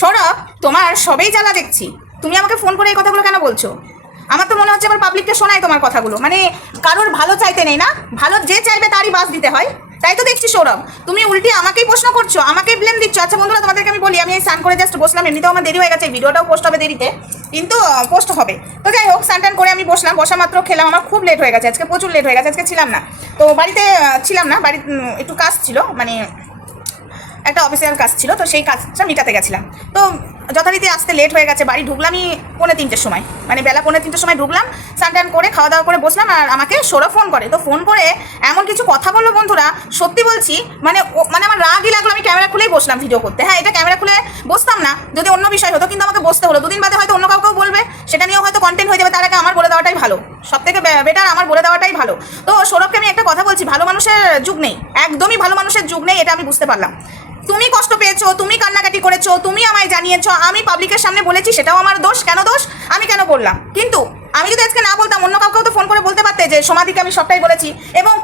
সৌরভ তোমার সবেই জ্বালা দেখছি। তুমি আমাকে ফোন করে এই কথাগুলো কেন বলছো? আমার তো মনে হচ্ছে আবার পাবলিককে শোনায় তোমার কথাগুলো। মানে কারোর ভালো চাইতে নেই না? ভালো যে চাইবে তারই বাস দিতে হয়। তাই তো দেখছি সৌরভ তুমি উল্টে আমাকেই প্রশ্ন করছ আমাকেই ব্লেম দিচ্ছ। আচ্ছা বন্ধুরা তোমাদেরকে আমি বলি আমি এই স্নান করে জাস্ট বসলাম এমনিতেও আমার দেরি হয়ে গেছে ভিডিওটাও পোস্ট হবে দেরিতে কিন্তু পোস্ট হবে। তো যাই হোক স্নান করে আমি বসলাম বসা মাত্র খেলাম আমার খুব লেট হয়ে গেছে আজকে প্রচুর লেট হয়ে গেছে আজকে ছিলাম না। তো বাড়িতে ছিলাম না উম, একটু কাজ ছিল মানে একটা অফিসিয়াল কাজ ছিল, তো সেই কাজটা মিটাতে গেছিলাম। তো যথারীতি আসতে লেট হয়ে গেছে, বাড়ি ঢুকলামই পৌনে তিনটের সময়। মানে বেলা পৌনে তিনটের সময় ঢুকলাম, স্নান করে খাওয়া দাওয়া করে বসলাম, আর আমাকে সৌরভ ফোন করে। তো ফোন করে এমন কিছু কথা বলল বন্ধুরা, সত্যি বলছি মানে মানে আমার রাগই লাগল, আমি ক্যামেরা খুলেই বসলাম ভিডিও করতে। হ্যাঁ এটা ক্যামেরা খুলে বসতাম না, যদি অন্য বিষয় হতো, কিন্তু আমাকে বসতে হলো। দুদিন বাদে হয়তো অন্য কাউকেও বলবে, সেটা নিয়েও হয়তো কন্টেন্ট হয়ে যাবে, তার আগে আমার বলে দেওয়াটাই ভালো। সব থেকে বেটার আমার বলে দেওয়াটাই ভালো। তো সৌরভকে আমি একটা কথা বলছি, ভালো মানুষের যুগ নেই, একদমই ভালো মানুষের যুগ নেই, এটা আমি বুঝতে পারলাম। তুমি কষ্ট পেয়েছ, তুমি কান্নাকাটি করেছ, তুমি আমায় জানিয়েছো, আমি পাবলিকের সামনে বলেছি, সেটাও আমার দোষ। কেন দোষ? আমি কেন বললাম? কিন্তু আমি যদি আজকে না বলতাম, অন্য কাউকেও তো ফোন করে বলতে পারতে যে সমাধিকে আমি সবটাই বলেছি। এবং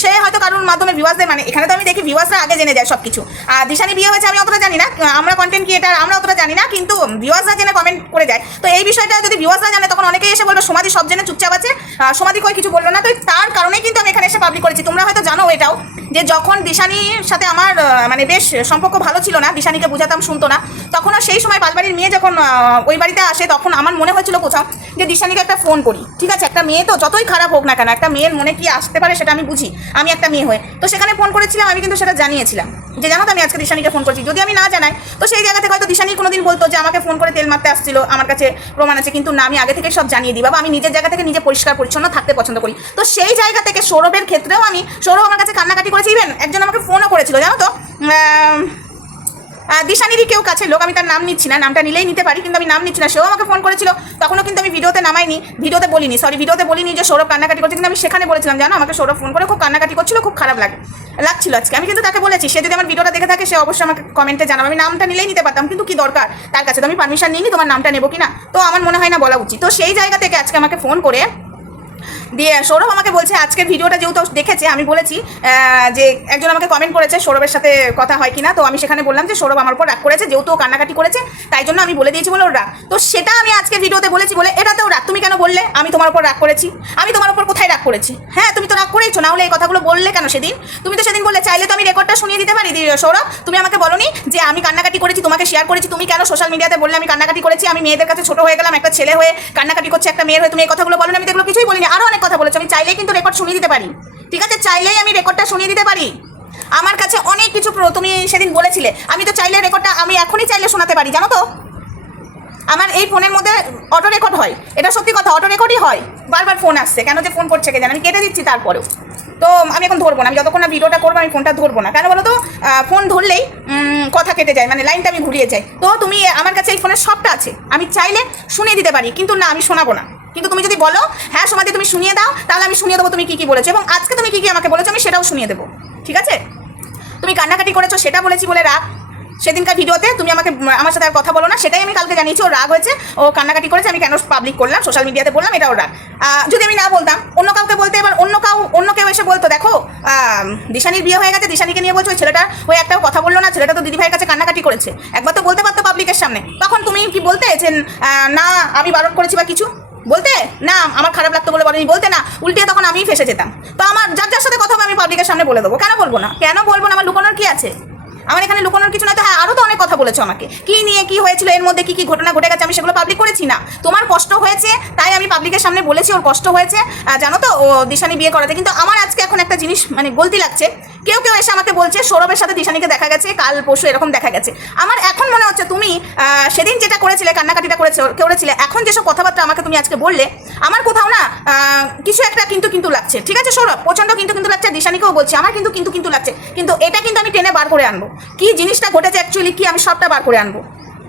সে হয়তো কারোর মাধ্যমে ভিউয়ার্সদের মানে এখানে তো আমি দেখি ভিউয়ার্সরা আগে জেনে যায় সব কিছু আর দিশানি বিয়ে হয়েছে, আমি অতটা জানি না আমরা কন্টেন্ট ক্রিয়েটার আমরা অতটা জানি না, কিন্তু ভিউয়ার্সরা জেনে কমেন্ট করে যায়। তো এই বিষয়টা যদি ভিউয়ার্সরা জানে, তখন অনেকেই এসে বলবে, সমাধি সব জেনে চুপচাপ আছে। সমাধি কই কিছু বলল না। তো তার কারণেই কিন্তু আমি এখানে এসে পাবলিক করেছি। তোমরা হয়তো জানো এটাও, যে যখন দিশানির সাথে আমার মানে বেশ সম্পর্ক ভালো ছিল না, দিশানিকে বুঝাতাম, শুনতো না তখন সেই সময় পালবাড়ির মেয়ে যখন ওই বাড়িতে আসে, তখন আমার মনে হয়েছিল কোথাও যে দিশানিকে একটা ফোন করি, ঠিক আছে? একটা মেয়ে তো যতই খারাপ হোক না কেন, একটা মেয়ের মনে কি আসতে পারে সেটা আমি বুঝি, আমি একটা মেয়ে হয়ে। তো সেখানে ফোন করেছিলাম, আমি কিন্তু সেটা জানিয়েছিলাম যে, জানো তো আমি আজকে দিশানিকে ফোন করছি। যদি আমি না জানাই, তো সেই জায়গা থেকে হয়তো দিশানি কোনোদিন বলতো যে, আমাকে ফোন করে তেল মারতে আসছিল, আমার কাছে প্রমাণ আছে, কিন্তু না, আমি আগে থেকে সব জানিয়ে দিই। বাবা, আমি নিজের জায়গা থেকে নিজে পরিষ্কার, পরিচ্ছন্ন থাকতে পছন্দ করি। তো সেই জায়গা থেকে সৌরভের ক্ষেত্রেও আমি, সৌরভ আমার কাছে কান্নাকাটি করেছি। ইভেন একজন আমাকে ফোনও করেছিল, জানো তো? দিশানিরই কেউ কাছে লোক, আমি তার নাম নিচ্ছি না, নামটা নিলেই নিতে পারি, কিন্তু আমি নাম নিচ্ছি না। সেও আমাকে ফোন করেছিল, তখনও কিন্তু আমি ভিডিওতে নামাইনি, ভিডিওতে বলিনি সরি ভিডিওতে বলিনি যে সৌরভ কান্নাকাটি করছে, কিন্তু আমি সেখানে বলেছিলাম, জানো, আমাকে সৌরভ ফোন করে খুব কান্নাকাটি করছিল, খুব খারাপ লাগে, লাগছিল আজকে। আমি কিন্তু তাকে বলেছি, সে যদি আমার ভিডিওটা দেখে থাকে, সে অবশ্যই আমাকে কমেন্টে জানাবে। আমি নামটা নিলেই নিতে পারতাম, কিন্তু কি দরকার? তার কাছে তো আমি পারমিশন নিইনি, তোমার নামটা নেব কিনা? তো আমার মনে হয় না বলা উচিত। তো সেই জায়গা থেকে আজকে আমাকে ফোন করে দিয়ে সৌরভ আমাকে বলছে, আজকের ভিডিওটা যেহেতু দেখেছে, আমি বলেছি যে একজন আমাকে কমেন্ট করেছে, সৌরভের সাথে কথা হয় কিনা, তো আমি সেখানে বললাম যে সৌরভ আমার উপর রাগ করেছে, যেহেতু ও কান্নাকাটি করেছে, তাই জন্য আমি বলে দিয়েছি বলে ওর রাগ। তো সেটা আমি আজকে ভিডিওতে বলেছি বলে, এটাতেও রাগ। তুমি কেন বললে? আমি তোমার উপর রাগ করেছি। আমি তোমার উপর কোথায় রাগ করেছি? হ্যাঁ তুমি তো রাগ করেছ না হলে এই কথাগুলো বললে কেন সেদিন? তুমি তো সেদিন বললে, চাইলে তো আমি রেকর্ডটা শুনিয়ে দিতে পারি সৌরভ। তুমি আমাকে বলনি যে আমি কান্নাকাটি করেছি, তোমাকে শেয়ার করেছি, তুমি কেন সোশ্যাল মিডিয়াতে বললে আমি কান্নাকাটি করেছি? আমি মেয়েদের কাছে ছোট হয়ে গেলাম, একটা ছেলে হয়ে কান্নাকাটি করছে, একটা মেয়ের হয়ে তুমি এই কথাগুলো বলো আমি এগুলো কিছুই বলিনি। আরও অনেক কথা বলেছ, আমি চাইলেই কিন্তু রেকর্ড শুনিয়ে দিতে পারি। ঠিক আছে? চাইলেই আমি রেকর্ডটা শুনিয়ে দিতে পারি। আমার কাছে অনেক কিছু তুমি সেদিন বলেছিলে, আমি তো চাইলে রেকর্ডটা আমি এখনই চাইলে শোনাতে পারি, জানো তো? আমার এই ফোনের মধ্যে অটো রেকর্ড হয়। এটা সত্যি কথা অটো রেকর্ডই হয়। বারবার ফোন আসছে। কেন যে ফোন করছে কে জানে? আমি কেটে দিচ্ছি তারপরেও। তো আমি এখন ধরবো না, আমি যতক্ষণ না ভিডিওটা করব, আমি ফোনটা ধরবো না। কেন বলো তো ফোন ধরলেই কথা কেটে যায় মানে লাইনটা আমি ঘুরিয়ে যাই। তো তুমি, আমার কাছে এই ফোনের সবটা আছে। আমি চাইলে শুনিয়ে দিতে পারি, কিন্তু না, আমি শোনাবো না। কিন্তু তুমি যদি বলো হ্যাঁ সমাধি তুমি শুনিয়ে দাও, তাহলে আমি শুনিয়ে দেবো তুমি কী কী বলেছ। এবং আজকে তুমি কী কী আমাকে বলেছ, আমি সেটাও শুনিয়ে দেবো। ঠিক আছে? তুমি কান্নাকাটি করেছ, সেটা বলেছি বলে রাগ। সেদিনকার ভিডিওতে তুমি আমাকে, আমার সাথে আর কথা বলো না, সেটাই আমি কালকে জানিয়েছি, ও রাগ হয়েছে, ও কান্নাকাটি করেছে, আমি কেন পাবলিক করলাম সোশ্যাল মিডিয়াতে বললাম, এটা ওর রাগ। যদি আমি না বলতাম, অন্য কাউকে বলতে, এবার অন্য কাউ, অন্য কেউ এসে বলতো, দেখো দিশানির বিয়ে হয়ে গেছে, দিশানিকে নিয়ে বলছো, ওই ছেলেটা ওই একটাও কথা বলল না, ছেলেটা তো দিদিভাইয়ের কাছে কান্নাকাটি করেছে। একবার তো বলতে পারতো পাবলিকের সামনে। তখন তুমি কি বলতে যে না, আমি বারণ করেছি বা কিছু? বলতে? না, আমার খারাপ লাগতো বলে বলেনি, বলতে না। উল্টে তখন আমিই ফেসে যেতাম। তো আমার, যার যার সাথে কথা হবে, আমি পাবলিকের সামনে বলে দেবো। কেন বলব না? কেন বলব না? আমার লুকানোর কি আছে? আমার এখানে লুকোনোর কিছু না তো হ্যাঁ আরও তো অনেক কথা বলেছ আমাকে। কি নিয়ে কি হয়েছিল, এর মধ্যে কি কি ঘটনা ঘটে গেছে আমি সেগুলো পাবলিক করেছি না। তোমার কষ্ট হয়েছে, তাই আমি পাবলিকের সামনে বলেছি, ওর কষ্ট হয়েছে। জানো তো, ও দিশানি বিয়ে করাতে, কিন্তু আমার আজকে এখন একটা জিনিস মানে গলতি লাগছে। কেউ কেউ এসে আমাকে বলছে, সৌরভের সাথে দিশানিকে দেখা গেছে, কাল পরশু এরকম দেখা গেছে। আমার এখন মনে হচ্ছে তুমি সেদিন যেটা করেছিলে, কান্নাকাটিটা করেছে করেছিলে, এখন যেসব কথাবার্তা আমাকে তুমি আজকে বললে, আমার কোথাও না কিছু একটা কিন্তু কিন্তু লাগছে। ঠিক আছে, সৌরভ? প্রচণ্ড কিন্তু কিন্তু লাগছে, দিশানিকেও বলছে, আমার কিন্তু কিন্তু কিন্তু লাগছে। কিন্তু এটা কিন্তু আমি টেনে বার করে আনব। কি জিনিসটা ঘটেছে অ্যাকচুয়ালি কি আমি সবটা বার করে আনব?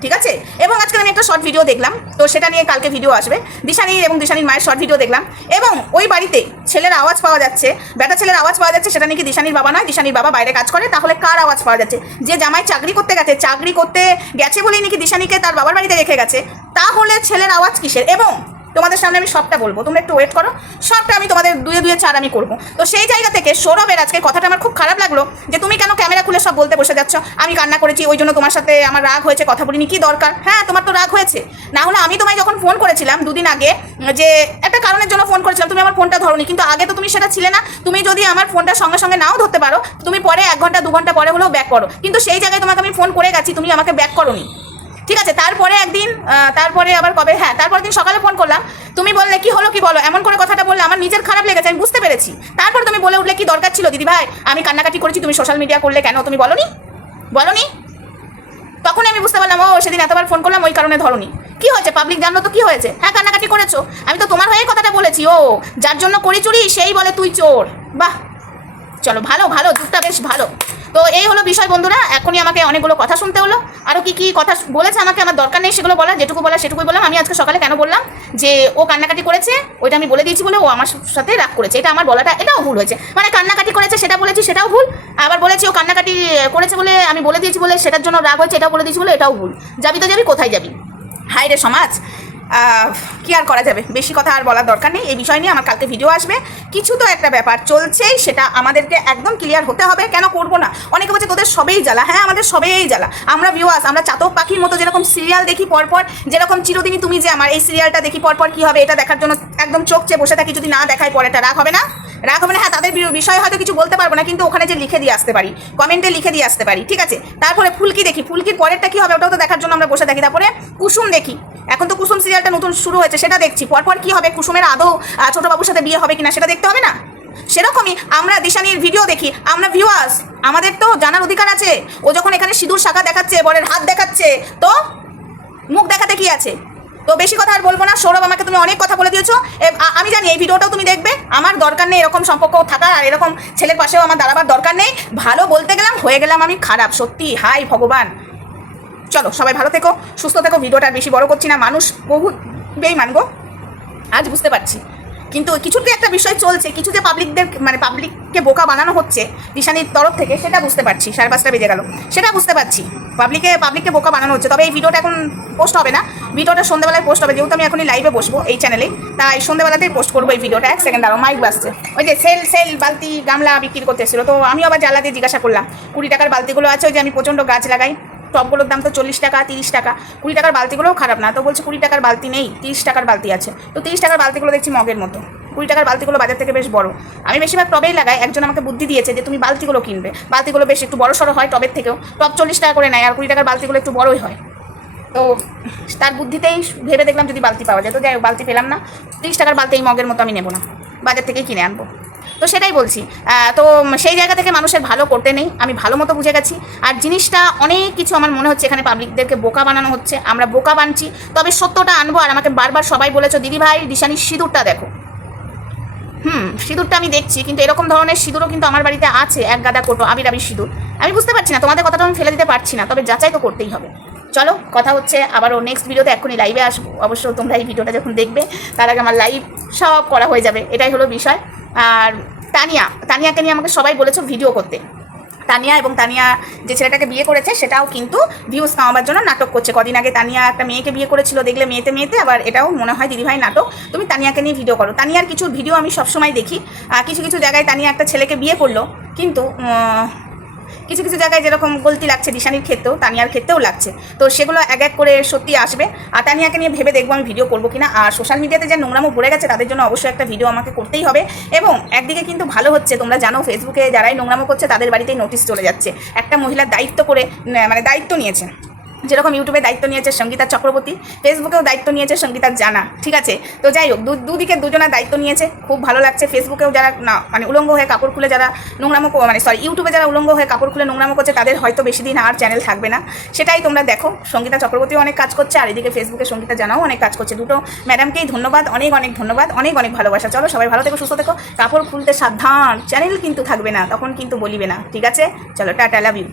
ঠিক আছে? এবং আজকে আমি একটা শর্ট ভিডিও দেখলাম, তো সেটা নিয়ে কালকে ভিডিও আসবে। দিশানি এবং দিশানির মায়ের শর্ট ভিডিও দেখলাম। এবং ওই বাড়িতে ছেলের আওয়াজ পাওয়া যাচ্ছে, বেটা ছেলের আওয়াজ পাওয়া যাচ্ছে, সেটা নাকি দিশানির বাবা নয়, দিশানির বাবা বাইরে কাজ করে, তাহলে কার আওয়াজ পাওয়া যাচ্ছে? যে জামাই চাকরি করতে গেছে, চাকরি করতে গেছে বলেই নাকি দিশানিকে তার বাবার বাড়িতে রেখে গেছে, তাহলে ছেলের আওয়াজ কিসের? এবং তোমাদের সামনে আমি সবটা বলব, তোমরা একটু ওয়েট করো, সবটা আমি তোমাদের দুয়ে দুয়ে চার আমি করব। তো সেই জায়গা থেকে সৌরভের আজকে কথাটা আমার খুব খারাপ লাগল, যে তুমি কেন ক্যামেরা খুলে সব বলতে বসে যাচ্ছ? আমি কান্না করেছি, ওই জন্য তোমার সাথে আমার রাগ হয়েছে, কথা বলিনি, কি দরকার? হ্যাঁ তোমার তো রাগ হয়েছে। না হলে আমি তোমায় যখন ফোন করেছিলাম দুদিন আগে, যে একটা কারণের জন্য ফোন করেছিলাম, তুমি আমার ফোনটা ধরোনি, কিন্তু আগে তো তুমি সেটা ছিলে না। তুমি যদি আমার ফোনটা সঙ্গে সঙ্গে নাও ধরতে পারো, তুমি পরে এক ঘণ্টা, দু ঘণ্টা পরে হলেও ব্যাক করো। কিন্তু সেই জায়গায় তোমাকে আমি ফোন করে গেছি, তুমি আমাকে ব্যাক করোনি। ঠিক আছে, তারপরে একদিন তারপরে আবার কবে হ্যাঁ তারপর দিন সকালে ফোন করলাম। তুমি বললে, কি হলো, কি বলো? এমন করে কথাটা বললে, আমার নিজের খারাপ লেগেছে, আমি বুঝতে পেরেছি। তারপর তুমি বলে উঠলে, কি দরকার ছিল, দিদি ভাই? আমি কান্নাকাটি করেছি, তুমি সোশ্যাল মিডিয়া করলে কেন? তুমি বলনি? বলনি? তখন আমি বুঝতে পারলাম, ও, সেদিন এতবার ফোন করলাম, ওই কারণে ধরনি। কি হয়েছে? পাবলিক জানলো তো কি হয়েছে? হ্যাঁ কান্নাকাটি করেছ। আমি তো তোমার হয়ে কথাটা বলেছি, ও, যার জন্য করি চুরি সেই বলে তুই চোর। বাহ! চলো, ভালো ভালো যুগটা বেশ ভালো। তো এই হলো বিষয় বন্ধুরা, এখনই আমাকে অনেকগুলো কথা শুনতে হলো। আরও কি কি কথা বলেছে আমাকে আমার দরকার নেই সেগুলো বলার, যেটুকু বলার সেটুকুই বললাম। আমি আজকে সকালে কেন বললাম যে ও কান্নাকাটি করেছে, ওইটা আমি বলে দিয়েছি বলে ও আমার সাথে রাগ করেছে। এটা আমার বলাটা, এটাও ভুল হয়েছে। মানে কান্নাকাটি করেছে, সেটা বলেছি, সেটাও ভুল। আবার বলেছি ও কান্নাকাটি করেছে বলে আমি বলে দিয়েছি বলে সেটার জন্য রাগ হয়েছে, এটাও বলে দিয়েছি বলে, এটাও ভুল। যাবি তো যাবি, কোথায় যাবি? হাই রে সমাজ! কি আর করা যাবে? বেশি কথা আর বলার দরকার নেই। এই বিষয় নিয়ে আমার কালকে ভিডিও আসবে। কিছু তো একটা ব্যাপার চলছেই, সেটা আমাদেরকে একদম ক্লিয়ার হতে হবে। কেন করব না? অনেকে বলছে, তোদের সবেই জ্বালা। হ্যাঁ আমাদের সবেই জ্বালা। আমরা ভিউয়ার্স আমরা চাতক পাখির মতো যেরকম সিরিয়াল দেখি পরপর, যেরকম চিরদিনই তুমি যে আমার এই সিরিয়ালটা দেখি পরপর কি হবে, এটা দেখার জন্য একদম চোখ চেয়ে বসে থাকি, যদি না দেখায় পরে এটা রাগ হবে না? রাগ হবে না? হ্যাঁ তাদের বিষয়ে হয়তো কিছু বলতে পারব না, কিন্তু ওখানে যে লিখে দিয়ে আসতে পারি কমেন্টে লিখে দিয়ে আসতে পারি, ঠিক আছে? তারপরে ফুলকি দেখি, ফুলকির পরেরটা কি হবে, ওটাও তো দেখার জন্য আমরা বসে থাকি। তারপরে কুসুম দেখি। এখন তো কুসুম সিরিয়ালটা নতুন শুরু হয়েছে, সেটা দেখছি। পরপর কি হবে? কুসুমের আদৌ ছোট বাবুর সাথে বিয়ে হবে কিনা সেটা দেখতে হবে না? সেরকমই আমরা দিশানির ভিডিও দেখি, আমরা ভিউয়ার্স আমাদের তো জানার অধিকার আছে। ও যখন এখানে সিঁদুর শাখা দেখাচ্ছে, বরের হাত দেখাচ্ছে, তো মুখ দেখাতে কি আছে? তো বেশি কথা আর বলব না। সৌরভ, আমাকে তুমি অনেক কথা বলে দিয়েছ। আমি জানি এই ভিডিওটাও তুমি দেখবে। আমার দরকার নেই এরকম সম্পর্ক থাকার, আর এরকম ছেলের পাশেও আমার দাঁড়াবার দরকার নেই। ভালো বলতে গেলাম, হয়ে গেলাম আমি খারাপ। সত্যি, হাই ভগবান। চলো সবাই ভালো থেকো, সুস্থ থেকো, ভিডিওটা বেশি বড় করছি না, মানুষ বহু বেইমান গো। আজ বুঝতে পারছি। কিন্তু কিছুতে একটা বিষয় চলছে, কিছু যে পাবলিকদের মানে পাবলিককে বোকা বানানো হচ্ছে দিশানির তরফ থেকে, সেটা বুঝতে পারছি, সাড়ে পাঁচটা বেজে গেল। সেটা বুঝতে পারছি। পাবলিকে পাবলিককে বোকা বানানো হচ্ছে, তবে এই ভিডিওটা এখন পোস্ট হবে না। ভিডিওটা সন্ধ্যেবেলায় পোস্ট হবে, যেহেতু আমি এখনই লাইভে বসবো এই চ্যানেলে তাই সন্ধ্যেবেলাতেই পোস্ট করব এই ভিডিওটা। এক সেকেন্ড দাঁড়াও মাইক বাসছে ওই যে সেল সেল বালতি, গামলা বিক্রি করতে এসেছিল তো আমি আবার জ্বালা দিয়ে জিজ্ঞাসা করলাম, কুড়ি টাকার বালতিগুলো আছে, ওই যে আমি প্রচণ্ড গাছ লাগাই। টপগুলোর দাম তো চল্লিশ টাকা, তিরিশ টাকা। কুড়ি টাকার বালতিগুলোও খারাপ না। তো বলছে কুড়ি টাকার বালতি নেই, তিরিশ টাকার বালতি আছে। তো তিরিশ টাকার বালতিগুলো দেখছি মগের মতো। কুড়ি টাকার বালতিগুলো বাজার থেকে বেশ বড়। আমি বেশিরভাগ টবেই লাগাই। একজন আমাকে বুদ্ধি দিয়েছে যে তুমি বালতিগুলো কিনবে। বালতিগুলো বেশ একটু বড় সড়ো হয় টবের থেকেও। টব চল্লিশ টাকা করে নেয় আর কুড়ি টাকার বালতিগুলো একটু বড়ই হয়। তো তার বুদ্ধিতেই ভেবে দেখলাম যদি বালতি পাওয়া যায়। তো যাই বালতি পেলাম না। তিরিশ টাকার বালতি এই মগের মতো আমি নেব না। বাজার থেকেই কিনে আনব। তো সেটাই বলছি। তো সেই জায়গা থেকে মানুষের ভালো করতে নেই। আমি ভালো মতো বুঝে গেছি। আর জিনিসটা অনেক কিছু আমার মনে হচ্ছে এখানে পাবলিকদেরকে বোকা বানানো হচ্ছে। আমরা বোকা বানছি। তবে সত্যটা আনব আর আমাকে বারবার সবাই বলেছ, দিদি ভাই, দিশানির সিঁদুরটা দেখো। হুম, সিঁদুরটা আমি দেখছি। কিন্তু এরকম ধরনের সিঁদুরও কিন্তু আমার বাড়িতে আছে। এক গাদা কোটো আবির আবির সিঁদুর। আমি বুঝতে পারছি না, তোমাদের কথাটা আমি ফেলে দিতে পারছি না। তবে যাচাই তো করতেই হবে। চলো, কথা হচ্ছে আবারও নেক্সট ভিডিওতে এখনই লাইভে আসব। অবশ্য তোমরা এই ভিডিওটা যখন দেখবে, তার আগে আমার লাইভ সব করা হয়ে যাবে। এটাই হলো বিষয়। আর তানিয়া, তানিয়াকে নিয়ে আমাকে সবাই বলেছ ভিডিও করতে। তানিয়া এবং তানিয়া যে ছেলেটাকে বিয়ে করেছে, সেটাও কিন্তু ভিউজ কামাবার জন্য নাটক করছে। কদিন আগে তানিয়া একটা মেয়েকে বিয়ে করেছিল, দেখলে মেয়েতে মেয়েতে, আবার এটাও মনে হয় দিদিভাই নাটক। তুমি তানিয়াকে নিয়ে ভিডিও করো। তানিয়ার কিছু ভিডিও আমি সবসময় দেখি। কিছু কিছু জায়গায় তানিয়া একটা ছেলেকে বিয়ে করল, কিন্তু কিছু কিছু জায়গায় যেরকম গলতি লাগছে দিশানির ক্ষেত্রেও, তানিয়ার ক্ষেত্রেও লাগছে। তো সেগুলো এক এক করে সত্যি আসবে। আর তানিয়াকে নিয়ে ভেবে দেখব আমি ভিডিও করব কিনা। আর সোশ্যাল মিডিয়াতে যে নোংরামো ভরে গেছে, তাদের জন্য অবশ্যই একটা ভিডিও আমাকে করতেই হবে। এবং একদিকে কিন্তু ভালো হচ্ছে, তোমরা জানো ফেসবুকে যারাই নোংরামো করছে, তাদের বাড়িতেই নোটিশ চলে যাচ্ছে। একটা মহিলার দায়িত্ব করে মানে দায়িত্ব নিয়েছে। যেরকম ইউটিউবে দায়িত্ব নিয়েছে সঙ্গীতা চক্রবর্তী ফেসবুকেও দায়িত্ব নিয়েছে সঙ্গীতার জানা, ঠিক আছে? তো যাই হোক দুদিকে দুজনের দায়িত্ব নিয়েছে, খুব ভালো লাগছে। ফেসবুকেও যারা না মানে উলঙ্গ হয়ে কাপড় খুলে যারা নোংরামো মানে সরি ইউটিউবে যারা উলঙ্গ হয়ে কাপড় খুলে নোংরামো করছে, তাদের হয়তো বেশি দিন আর চ্যানেল থাকবে না। সেটাই তোমরা দেখো, সঙ্গীতা চক্রবর্তীও অনেক কাজ করছে, আর এদিকে ফেসবুকে সঙ্গীতা জানাও অনেক কাজ করছে। দুটো ম্যাডামকেই ধন্যবাদ, অনেক অনেক ধন্যবাদ, অনেক অনেক ভালোবাসা। চলো সবাই ভালো থেকো, সুস্থ থেকো। কাপড় খুলতে সাবধান চ্যানেল কিন্তু থাকবে না, তখন কিন্তু বলিবে না, ঠিক আছে? চলো, টাটা লাভ ইউ